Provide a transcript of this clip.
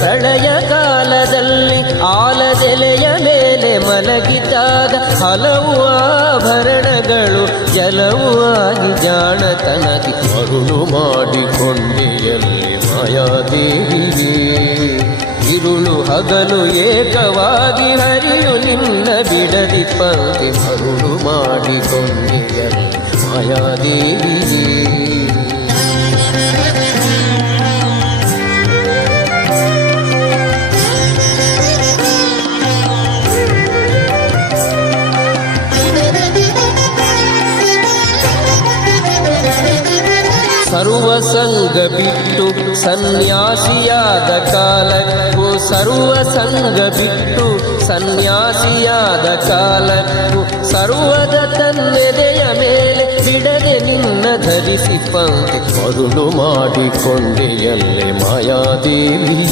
ಪ್ರಳಯ ಕಾಲದಲ್ಲಿ ಆಲದೆಲೆಯ ಮೇಲೆ ಮಲಗಿದಾಗ ಹಲವು ಆಭರಣಗಳು ಜಲವು ಆಗಿ ಜಾಣತನದಿ ಮರುಳು ಮಾಡಿಕೊಂಡೆಯಲ್ಲಿ ಮಾಯಾದೇವಿಯೇ. ಇರುಳು ಹಗಲು ಏಕವಾಗಿ ಹರಿಯು ನಿನ್ನ ಬಿಡದಿ ಪಂಕ್ತಿ ಮರುಳು ಮಾಡಿಕೊಂಡೆಯಲ್ಲಿ ಮಾಯಾದೇವಿಯೇ. ಸರ್ವಸಂಗ ಬಿಟ್ಟು ಸನ್ಯಾಸಿಯಾದ ಕಾಲಕ್ಕೂ ಸರ್ವಸಂಗ ಬಿಟ್ಟು ಸನ್ಯಾಸಿಯಾದ ಕಾಲಕ್ಕೂ ಸರ್ವದ ತನ್ನೆದೆಯ ಮೇಲೆ ಬಿಡದೆ ನಿನ್ನ ಧರಿಸಿ ಪಂಕ್ತಿ ಮರುಳು ಮಾಡಿಕೊಂಡೆಯಲ್ಲೇ ಮಾಯಾದೇವಿ.